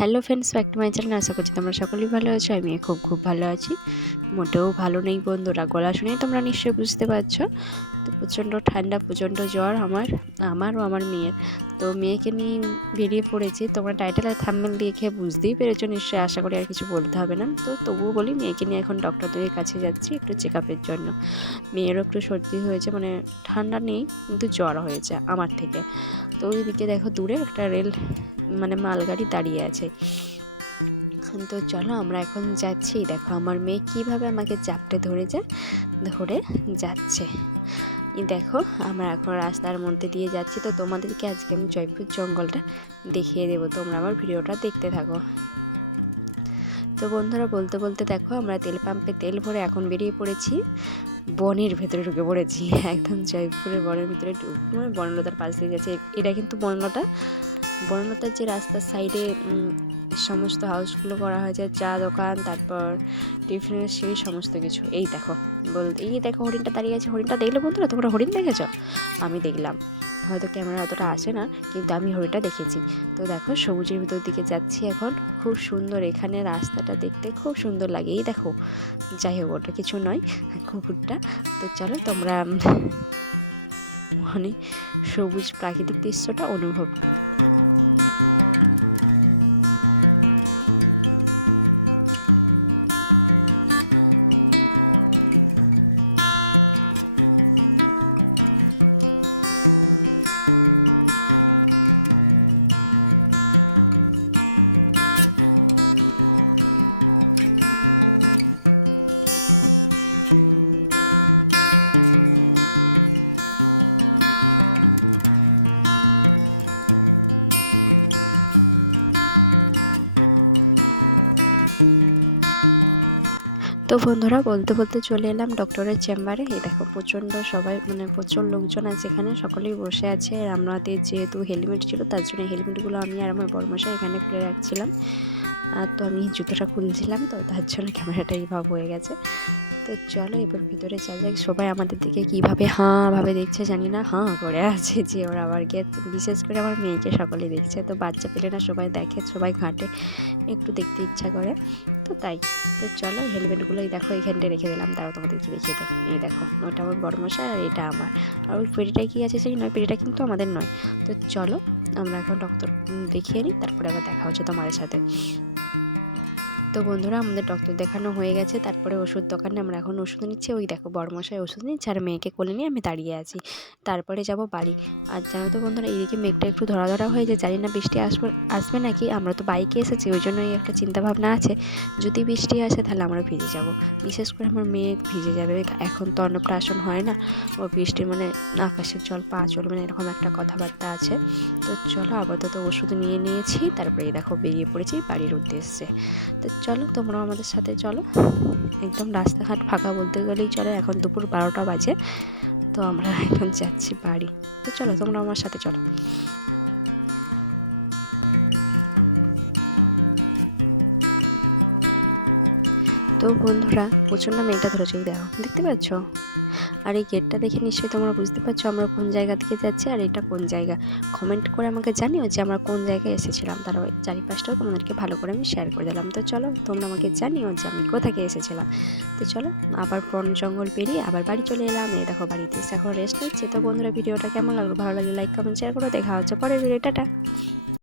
Hello friends, back to my channel. আশা করছি তোমরা সকলেই ভালো আছো। আমি খুব ভালো আছি। মোটেও ভালো নেই বন্ধুরা, গলা শুনেই তোমরা নিশ্চয়ই বুঝতে পারছো। তো প্রচণ্ড ঠান্ডা, প্রচণ্ড জ্বর আমার ও আমার মেয়ের। তো মেয়েকে নিয়ে বেরিয়ে পড়েছি। তোমরা টাইটেল আর থাম্বনেল দেখে বুঝতেই পেরেছো নিশ্চয়ই, আশা করি আর কিছু বলতে হবে না। তো তবুও বলি, মেয়েকে নিয়ে এখন ডক্টরদের কাছে যাচ্ছি একটু চেক আপের জন্য। মেয়েরও একটু সর্দি হয়েছে, মানে ঠান্ডা নেই কিন্তু জ্বর হয়েছে আমার থেকে। তো ওইদিকে দেখো দূরে একটা রেল মানে মালগাড়ি দাঁড়িয়ে আছে। তো চলো আমরা এখন যাচ্ছি। দেখো আমার মেয়ে কীভাবে আমাকে চাপটে ধরে যাচ্ছে। দেখো আমরা এখন রাস্তার মধ্যে দিয়ে যাচ্ছি। তো তোমাদেরকে আজকে আমি জয়পুর জঙ্গলটা দেখিয়ে দেবো, তোমরা আমার ভিডিওটা দেখতে থাকো। তো বন্ধুরা, বলতে বলতে দেখো আমরা তেল পাম্পে তেল ভরে এখন বেরিয়ে পড়েছি, বনের ভেতরে ঢুকে পড়েছি। একদম জয়পুরের বনের ভিতরে মানে বনলতার পাশ দিয়ে যাচ্ছে। এটা কিন্তু বনলতার যে রাস্তার সাইডে সমস্ত হাউসগুলো করা হয়েছে, চা দোকান, তারপর টিফিনের সেই সমস্ত কিছু। এই দেখো হরিণটা দাঁড়িয়ে আছে। হরিণটা দেখলে বন্ধুরা, তোমরা হরিণ দেখেছো? আমি দেখলাম, হয়তো ক্যামেরা অতটা আসে না, কিন্তু আমি হরিণটা দেখেছি। তো দেখো সবুজের ভিতর দিকে যাচ্ছি এখন। খুব সুন্দর, এখানে রাস্তাটা দেখতে খুব সুন্দর লাগে। এই দেখো, যাই হোক ওটা কিছু নয়, কুকুরটা। তো চলো তোমরা মানে সবুজ প্রাকৃতিক দৃশ্যটা অনুভব। তো বন্ধুরা, বলতে বলতে চলে এলাম ডক্টরের চেম্বারে। এই দেখো প্রচণ্ড সবাই, মানে প্রচুর লোকজন আছে এখানে, সকলেই বসে আছে। আর আমাদের যেহেতু হেলমেট ছিল, তার জন্য হেলমেটগুলো আমি আর আমার বড়মশাই এখানে খুলে রাখছিলাম। আর তো আমি জুতোটা খুলছিলাম, তো তার জন্য ক্যামেরাটা এইভাবে হয়ে গেছে। তো চলো এবার ভিতরে যা যাক। সবাই আমাদের দিকে কীভাবে ভাবে দেখছে জানি না, করে আছে যে ওরা আবার গিয়ে, বিশেষ করে আমার মেয়েকে সকলে দেখছে। তো বাচ্চা পেলে না সবাই দেখে, সবাই ঘাঁটে, একটু দেখতে ইচ্ছা করে, তো তাই। তো চলো হেলমেটগুলো এই দেখো এখানটায় রেখে দিলাম, তারাও তোমাদেরকে দেখিয়ে দেয়। এই দেখো ওটা আমার বড়মশাই আর এটা আমার। আর ওই পেটিটায় কী আছে সেই নয়, পেটিটা কিন্তু আমাদের নয়। তো চলো আমরা এখন ডক্টর দেখিয়ে নিই, তারপরে আবার দেখা হচ্ছে তোমাদের সাথে। তো বন্ধুরা, আমাদের ডক্টর দেখানো হয়ে গেছে। তারপরে ওষুধ দোকানে আমরা এখন ওষুধ নিচ্ছি। ওই দেখো বড়মশাই ওষুধ নিচ্ছে আর মেয়েকে কোলে নিয়ে আমি দাঁড়িয়ে আছি। তারপরে যাব বাড়ি। আর জানো তো বন্ধুরা, এইদিকে মেঘটা একটু ধরা হয়েছে, জানি না বৃষ্টি আসবে নাকি। আমরা তো বাইকে এসেছি, ওই জন্যই একটা চিন্তাভাবনা আছে, যদি বৃষ্টি আসে তাহলে আমরা ভিজে যাব। বিশেষ করে আমার মেয়ে ভিজে যাবে। এখন তো অন্নপ্রাশন হয় না, ও বৃষ্টি মানে আকাশের জল পা চলবে না, এরকম একটা কথাবার্তা আছে। তো চলো আপাতত ওষুধ নিয়েছি, তারপরে এই দেখো বেরিয়ে পড়েছি বাড়ির উদ্দেশ্যে। তো চলো তোমরাও আমাদের সাথে চলো। একদম রাস্তাঘাট ফাঁকা বলতে গেলেই চলে, এখন দুপুর 12টা বাজে। তো আমরা এখন যাচ্ছি বাড়ি। তো চলো তোমরা আমার সাথে চলো। তো বন্ধুরা, প্রচণ্ড মেঘটা ধরেছে, দেখো দেখতে পাচ্ছ? আর এই গেটটা দেখে নিশ্চয়ই তোমরা বুঝতে পারছো আমরা কোন জায়গা থেকে যাচ্ছি আর এটা কোন জায়গা। কমেন্ট করে আমাকে জানিও যে আমরা কোন জায়গায় এসেছিলাম, তার চারিপাশটাও তোমাদেরকে ভালো করে আমি শেয়ার করে দিলাম। তো চলো তোমরা আমাকে জানিও যে আমি কোথা থেকে এসেছিলাম। তো চলো আবার বন জঙ্গল পেরিয়ে আবার বাড়ি চলে এলাম। এই দেখো বাড়িতে এসে এখন রেস্ট নিচ্ছে। তো বন্ধুরা, ভিডিওটা কেমন লাগলো? ভালো লাগলে লাইক কমেন্ট শেয়ার করো। দেখা হচ্ছে পরের ভিডিও, টাটা।